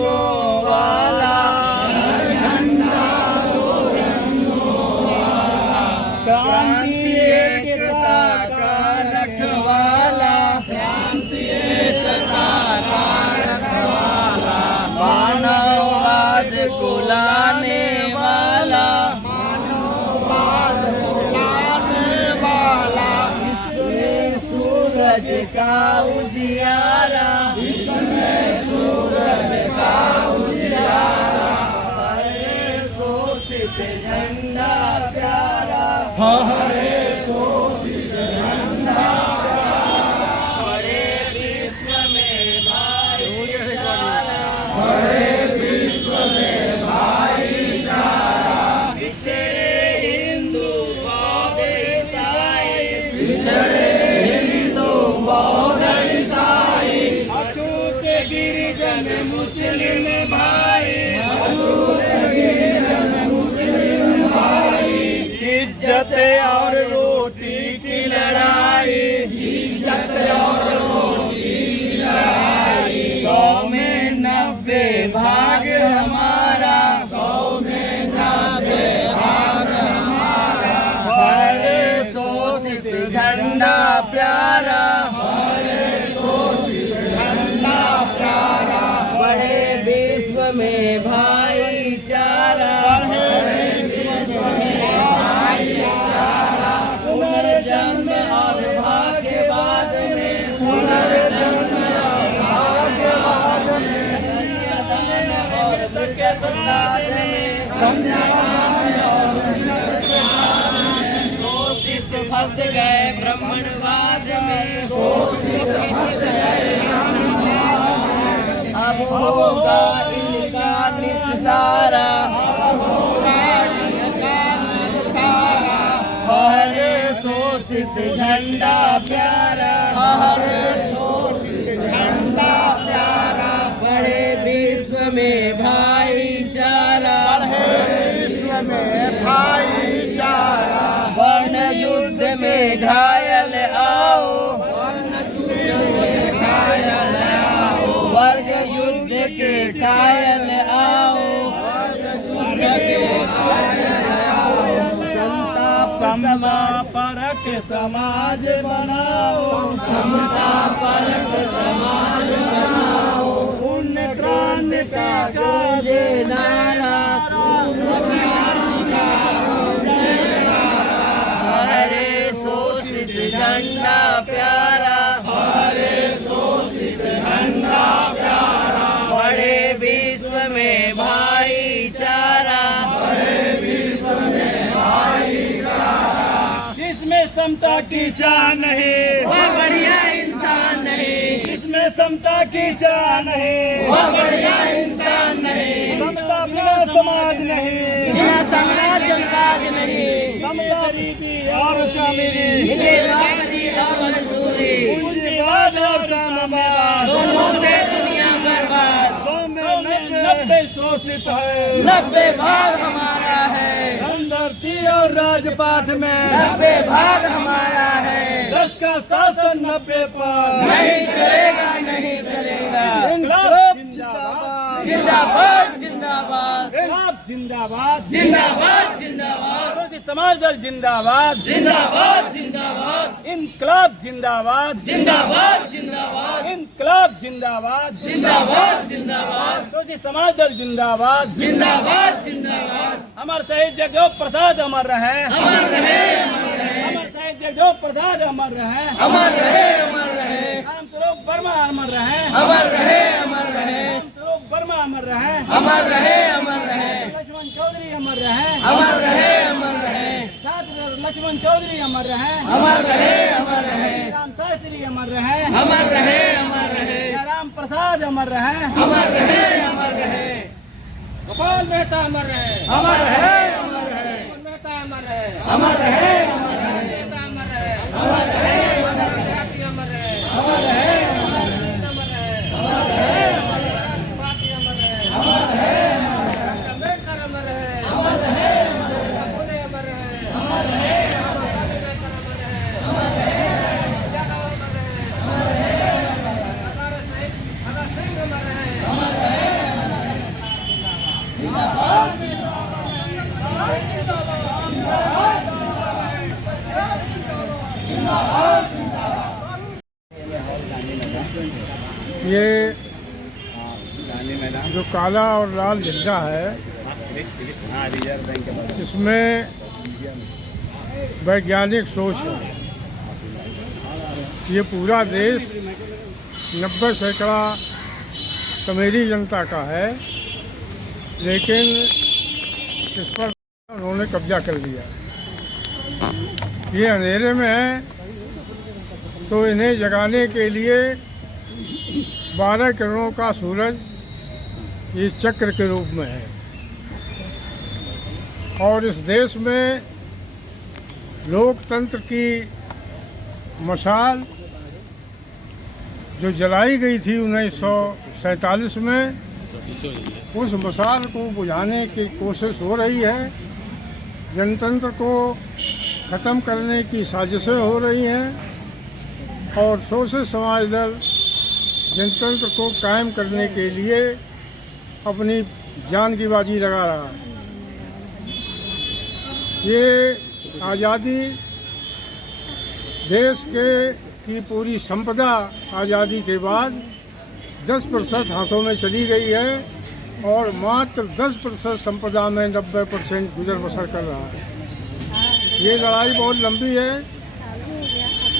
रंगों वाला, क्रांति एकता का रखवाला, मानववाद को लाने वाला, इसमें सूरज का उजियारा, हरे शोषित झंडा प्यारा, हरे शोषित झंडा प्यारा, बड़े विश्व में भाईचारा, बड़े विश्व में भाईचारा, पिछड़े हिंदू बौद्ध ईसाई, पिछड़े हिंदू बौद्ध ईसाई, अछूत गिरिजन मुस्लिम भाई, अछूत गिरिजन मुस्लिम भाई, इज्जत और रोटी की लड़ाई, इज्जत और रोटी की लड़ाई, 100 में 90 भाग हमारा, 100 में 90 भाग हमारा, हरे शोषित झंडा प्यारा, हरे शोषित झंडा प्यारा, बड़े विश्व में भाईचारा, बड़े विश्व में भाईचारा, पुनर्जन्म और भाग्यवाद में, पुनर्जन्म और भाग्यवाद में, कन्यादान और दुर्ग प्रसाद में, कन्यादान और दुर्ग प्रसाद में, शोषित फंस गए ब्राह्मणवाद में, शोषित फंस गए ब्राह्मणवाद में, अब होगा इनका निस्तारा, अब होगा इनका निस्तारा, हरे शोषित झंडा प्यारा, हरे शोषित झंडा प्यारा, बड़े विश्व में भाईचारा, बड़े विश्व में भाईचारा, वर्ण युद्ध में घायल आओ, वर्ण युद्ध में घायल आओ, वर्ग युद्ध के कायल आओ, वर्ग युद्ध के कायल आओ, समता परक समाज बनाओ, समता परक समाज बनाओ, पुण्य क्रांति का जय नारा, हरे शोषित झंडा प्यारा, हरे शोषित झंडा प्यारा, बड़े विश्व में भाईचारा, बड़े विश्व में भाईचारा, जिसमें समता की चाह नहीं वह बढ़िया इंसान नहीं, जिसमें समता की चाह नहीं वह बढ़िया इंसान नहीं, समता बिना समाज नहीं, बिना समाज जनताज नहीं, समता और चामिरी, मिलेवादी और मजदूरी, पूंजीवाद और साम्यवाद, दोनों से दुनिया बर्बाद, 100 में 90 शोषित है, 90 भाग हमारा है, धनधरती और राजपाट में 90 भाग हमारा है, 10 का शासन 90 पर नहीं चलेगा, नहीं चलेगा, इनकलाब जिंदाबाद, जिंदाबाद जिंदाबाद, इनकलाब जिंदाबाद, जिंदाबाद जिंदाबाद, शोषित समाज दल जिंदाबाद, जिंदाबाद जिंदाबाद, इनकलाब जिंदाबाद, जिंदाबाद जिंदाबाद, इनकलाब जिंदाबाद, जिंदाबाद जिंदाबाद, शोषित समाज दल जिंदाबाद, जिंदाबाद जिंदाबाद, अमर शहीद जगदेव प्रसाद अमर रहे, अमर रहे, अमर रहे, अमर शहीद जगदेव प्रसाद अमर रहे, अमर रहे, अमर रहे, रामस्वरूप वर्मा अमर रहे, अमर रहे, अमर रहे, रामस्वरूप वर्मा अमर रहे, अमर रहे, अमर रहे, लक्ष्मण चौधरी अमर रहे, अमर रहे, अमर रहे, छात्र लक्ष्मण चौधरी अमर रहे, अमर रहे, अमर रहे, राम शास्त्री अमर रहे, अमर रहे, अमर रहे, राम प्रसाद अमर रहे, अमर रहे, अमर रहे, गोपाल मेहता अमर रहे, अमर रहे, अमर रहे, मेहता अमर रहे, अमर रहे, अमर रहे, मेहता अमर रहे, अमर रहे, अमर रहे, अमर रहे, अमर रहे, अमर रहे, अमर रहे, पार्टी अमर रहे, अमर रहे, अम्बेडकर अमर रहे, अमर रहे, फुले अमर रहे, अमर रहे, अम्बेडकर अमर रहे, अमर रहे, जादव अमर रहे, अमर रहे, भगत सिंह अमर रहे, अमर रहे, ये जो काला और लाल झंडा है, इसमें वैज्ञानिक सोच है। ये पूरा देश 90% कमेरी जनता का है, लेकिन इस पर उन्होंने कब्जा कर लिया। ये अंधेरे में है, तो इन्हें जगाने के लिए 12 किरणों का सूरज इस चक्र के रूप में है। और इस देश में लोकतंत्र की मशाल जो जलाई गई थी 1947 में, उस मशाल को बुझाने की कोशिश हो रही है। जनतंत्र को ख़त्म करने की साजिशें हो रही हैं और सोशलिस्ट समाज दल जनतंत्र को कायम करने के लिए अपनी जान की बाजी लगा रहा है। ये आज़ादी देश की पूरी संपदा आज़ादी के बाद 10% हाथों में चली गई है और मात्र 10% संपदा में 90% गुजर बसर कर रहा है। ये लड़ाई बहुत लंबी है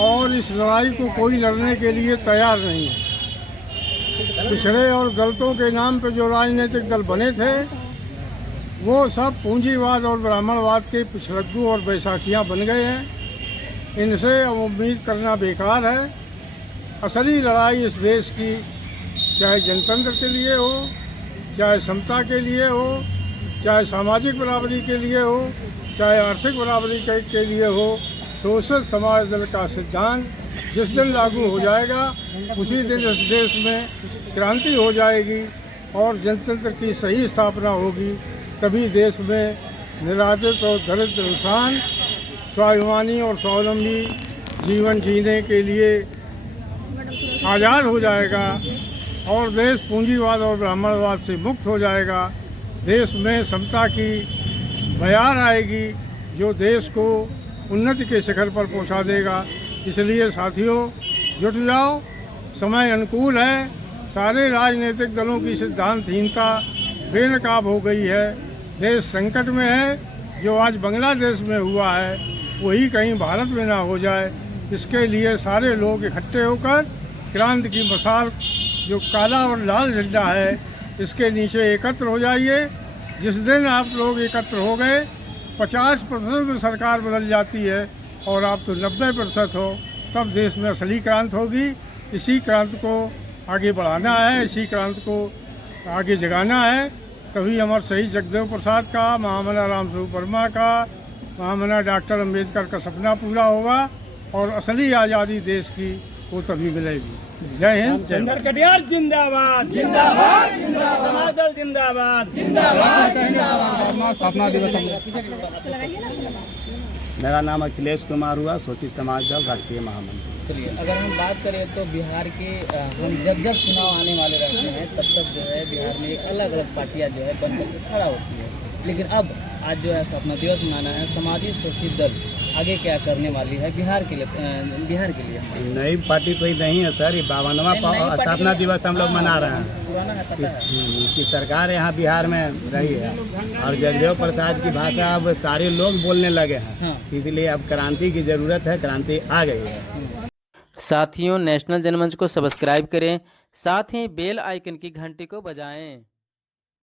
और इस लड़ाई को कोई लड़ने के लिए तैयार नहीं है। पिछड़े और दलितों के नाम पर जो राजनीतिक दल बने थे, वो सब पूंजीवाद और ब्राह्मणवाद के पिछड़ग्गू और बैसाखियाँ बन गए हैं। इनसे अब उम्मीद करना बेकार है। असली लड़ाई इस देश की, चाहे जनतंत्र के लिए हो, चाहे समता के लिए हो, चाहे सामाजिक बराबरी के लिए हो, चाहे आर्थिक बराबरी के लिए हो, सोशल समाज दल का सिद्धांत जिस दिन लागू हो जाएगा, उसी दिन इस देश में क्रांति हो जाएगी और जनतंत्र की सही स्थापना होगी। तभी देश में निराश्रित और दरिद्र इंसान स्वाभिमानी और स्वावलंबी जीवन जीने के लिए आज़ाद हो जाएगा और देश पूंजीवाद और ब्राह्मणवाद से मुक्त हो जाएगा। देश में समता की बयार आएगी जो देश को उन्नति के शिखर पर पहुंचा देगा। इसलिए साथियों, जुट जाओ, समय अनुकूल है। सारे राजनीतिक दलों की सिद्धांतहीनता बेनकाब हो गई है। देश संकट में है। जो आज बांग्लादेश में हुआ है, वही कहीं भारत में ना हो जाए, इसके लिए सारे लोग इकट्ठे होकर क्रांति की मशाल जो काला और लाल झंडा है, इसके नीचे एकत्र हो जाइए। जिस दिन आप लोग एकत्र हो गए, 50% में सरकार बदल जाती है और आप तो 90% हो, तब देश में असली क्रांति होगी। इसी क्रांति को आगे बढ़ाना है, इसी क्रांति को आगे जगाना है। तभी अमर शहीद जगदेव प्रसाद का, महामना रामस्वरूप वर्मा का, महामना डॉक्टर अम्बेडकर का सपना पूरा होगा और असली आज़ादी देश की वो तभी मिलेगी। जय हिंद, जय भारत। कटियार जिंदाबाद, जिंदाबाद, जिंदाबाद, समाज दल जिंदाबाद, जिंदाबाद, जिंदाबाद। स्थापना दिवस। मेरा नाम अखिलेश कुमार हुआ, सोशलिस्ट समाज दल राष्ट्रीय महामंत्री। चलिए, अगर हम बात करें तो बिहार के हम जब जब चुनाव आने वाले रहते हैं, तब तब जो है बिहार में एक अलग अलग पार्टियां जो है बनकर के खड़ा होती है। लेकिन अब आज जो है स्थापना दिवस मनाना है, समाजी सोशलिस्ट दल आगे क्या करने वाली है बिहार के लिए? नई पार्टी कोई नहीं है सर, ये 52वां स्थापना दिवस हम लोग मना रहे हैं। पुराना है, पता है। इसकी सरकार यहाँ बिहार में रही है और जगदेव प्रसाद की भाषा अब सारे लोग बोलने लगे हैं। हाँ। इसलिए अब क्रांति की ज़रूरत है, क्रांति आ गई है। साथियों, नेशनल जनमंच को सब्सक्राइब करें, साथ ही बेल आइकन की घंटी को बजाएं।